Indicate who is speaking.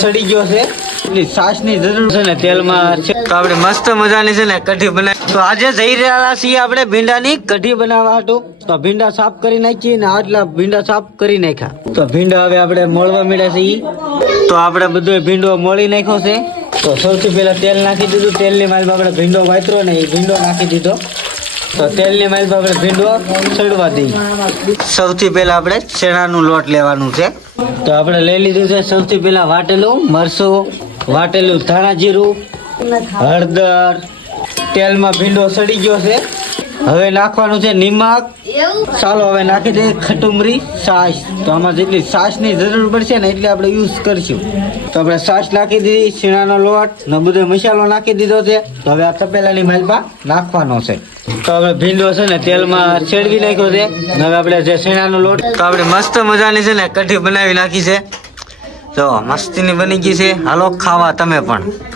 Speaker 1: સડી ગયો છે. એટલી સાસની જરૂર છે ને, તેલમાં તો આપણે મસ્ત મજાની છે ને, કઢી બનાવી. તો આજે જઈ રહ્યા છીએ આપણે ભીંડાની કઢી બનાવવા હતું તો ભીંડા સાફ કરી નાખીએ ને, આટલા ભીંડા સાફ કરી નાખ્યા. તો ભીંડા હવે આપણે મોળવા મળ્યા છે ઈ. તો આપણે બધો ભીંડો મોળી નાખ્યો છે. તો સૌથી પહેલા તેલ નાખી દીધું. તેલની માલમાં આપણે ભીંડો વાતરો ને એ ભીંડો નાખી દીધો. તો તેલની માલમાં આપણે ભીંડો ચડવા દઈએ. સૌથી પહેલા આપણે ચણાનું લોટ લેવાનું છે. તો આપણે લઈ લીધું છે સૌથી પહેલા વાટેલું મરસું વાટેલું ધાણા જીરું હળદર તેલમાં ભીંડો સડી ગયો છે. હવે નાખવાનું છે નિમક. ચાલો હવે નાખી દઈએ ખટુમરી સાસ. તો આમાં જેટલી સાસની જરૂર પડશે ને એટલી આપણે યુઝ કરશું. તો આપણે સાસ નાખી દીધી શીણાનો લોટ ને બધો મસાલો નાખી દીધો છે. તો હવે આ તપેલાની માલપા નાખવાનો છે. તો આપણે ભીંડો છે ને તેલમાં છેડવી નાખ્યો છે. હવે આપણે જે શીણાનો લોટ તો આપણે મસ્ત મજાની છે ને કઢી બનાવી નાખી છે. તો મસ્તીની બની ગઈ છે. હાલો ખાવા તમે પણ.